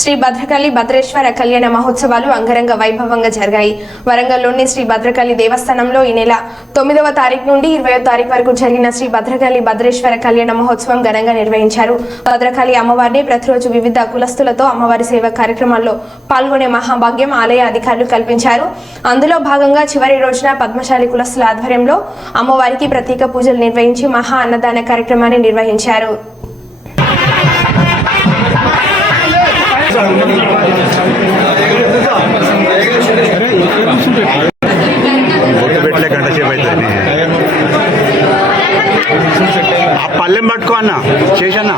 శ్రీ భద్రకాళి భద్రేశ్వర కళ్యాణ మహోత్సవాలు అంగరంగ వైభవంగా జరిగాయి. వరంగల్లోని శ్రీ భద్రకాళి దేవస్థానంలో ఈ నెల 9వ తారీఖు నుండి 20వ తారీఖు వరకు జరిగిన శ్రీ భద్రకాళి భద్రేశ్వర కళ్యాణ మహోత్సవం ఘనంగా నిర్వహించారు. భద్రకాళి అమ్మవారిని ప్రతిరోజు వివిధ కులస్తులతో అమ్మవారి సేవ కార్యక్రమాల్లో పాల్గొనే మహాభాగ్యం ఆలయ అధికారులు కల్పించారు. అందులో భాగంగా చివరి రోజున పద్మశాలి కులస్తుల ఆధ్వర్యంలో అమ్మవారికి ప్రత్యేక పూజలు నిర్వహించి మహా అన్నదాన కార్యక్రమాన్ని నిర్వహించారు. పెట్టలే గంట సేపు అవుతుంది. ఆ పల్లెం పట్టుకో అన్న శేషన్న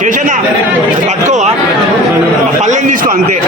శేషన్న పట్టుకోవా ఆ పల్లెం తీసుకో అంతే.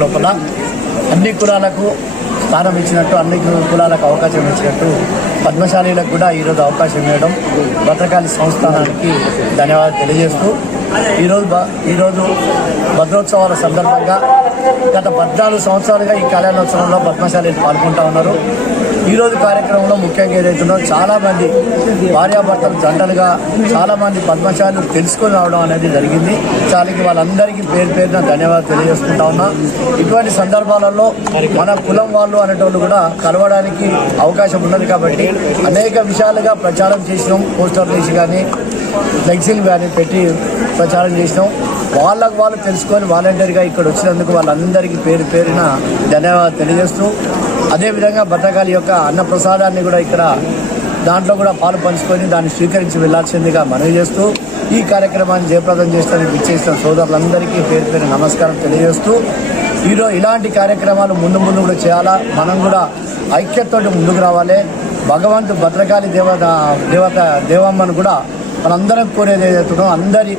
లోపల అన్ని కులాలకు స్థానం ఇచ్చినట్టు, అన్ని కులాలకు అవకాశం ఇచ్చినట్టు పద్మశాలీలకు కూడా ఈరోజు అవకాశం ఇవ్వడం భద్రకాళి సంస్థానానికి ధన్యవాదాలు తెలియజేస్తూ ఈరోజు భద్రోత్సవాల సందర్భంగా గత 14 సంవత్సరాలుగా ఈ కళ్యాణోత్సవంలో పద్మశాలీలు పాల్గొంటూ ఉన్నారు. ఈరోజు కార్యక్రమంలో ముఖ్యంగా ఏదైతుందో చాలామంది భార్యాభర్తలు జంటలుగా చాలామంది పద్మశాలీలు తెలుసుకొని రావడం అనేది జరిగింది. చాలాకి వాళ్ళందరికీ పేరున ధన్యవాదాలు తెలియజేసుకుంటా ఉన్నా. ఇటువంటి సందర్భాలలో మన కులం వాళ్ళు అనేటోళ్ళు కూడా కలవడానికి అవకాశం ఉన్నది కాబట్టి అనేక విషయాలుగా ప్రచారం చేసినాం. పోస్టర్లు వేసి కానీ ఫ్లెక్సీలు కానీ పెట్టి ప్రచారం చేసినాం. వాళ్ళకు వాళ్ళు తెలుసుకొని వాలంటీర్గా ఇక్కడ వచ్చినందుకు వాళ్ళందరికీ పేరున ధన్యవాదాలు తెలియజేస్తూ, అదేవిధంగా భద్రకాళి యొక్క అన్నప్రసాదాన్ని కూడా ఇక్కడ దాంట్లో కూడా పాలు పంచుకొని దాన్ని స్వీకరించి వెళ్లాల్సిందిగా మనవి చేస్తూ, ఈ కార్యక్రమాన్ని జయప్రదం చేస్తానికి ఇచ్చేసిన సోదరులందరికీ పేరు నమస్కారం తెలియజేస్తూ, ఈరోజు ఇలాంటి కార్యక్రమాలు ముందు కూడా చేయాలా. మనం కూడా ఐక్యతతో ముందుకు రావాలి. భగవంతు భద్రకాళి దేవమ్మను కూడా మనందరం కోరేది ఏదైతుందో అందరి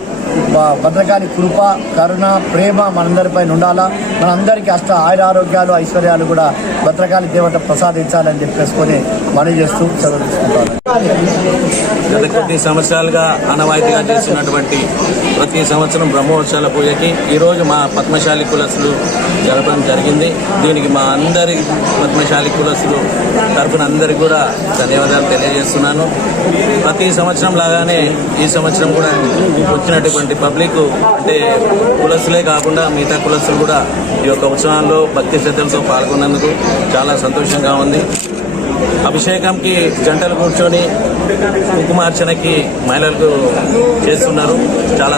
భద్రకాళి కృప, కరుణ, ప్రేమ మనందరిపైన ఉండాలా. మనందరికీ ఆయురారోగ్యాలు, ఐశ్వర్యాలు కూడా భద్రకాళి దేవత ప్రసాదించాలని చెప్పేసుకొని మనవి చేస్తూ చదువు తీసుకుంటాను. గత కొద్ది సంవత్సరాలుగా ఆనవాయితీగా చేస్తున్నటువంటి ప్రతి సంవత్సరం బ్రహ్మోత్సవాల పూజకి ఈరోజు మా పద్మశాలి కులస్తులు జరపడం జరిగింది. దీనికి మా అందరి పద్మశాలి కులస్తులు తరఫున అందరికీ కూడా ధన్యవాదాలు తెలియజేస్తున్నాను. ప్రతి సంవత్సరం లాగానే ఈ సంవత్సరం కూడా వచ్చినటువంటి పబ్లిక్ అంటే కులస్తులే కాకుండా మిగతా కులస్తులు కూడా ఈ యొక్క ఉత్సవాల్లో భక్తి శ్రద్ధలతో పాల్గొన్నందుకు చాలా సంతోషంగా ఉంది. అభిషేకంకి జంటలు కూర్చొని కుంకుమార్చనకి మహిళలకు చేస్తున్నారు. చాలా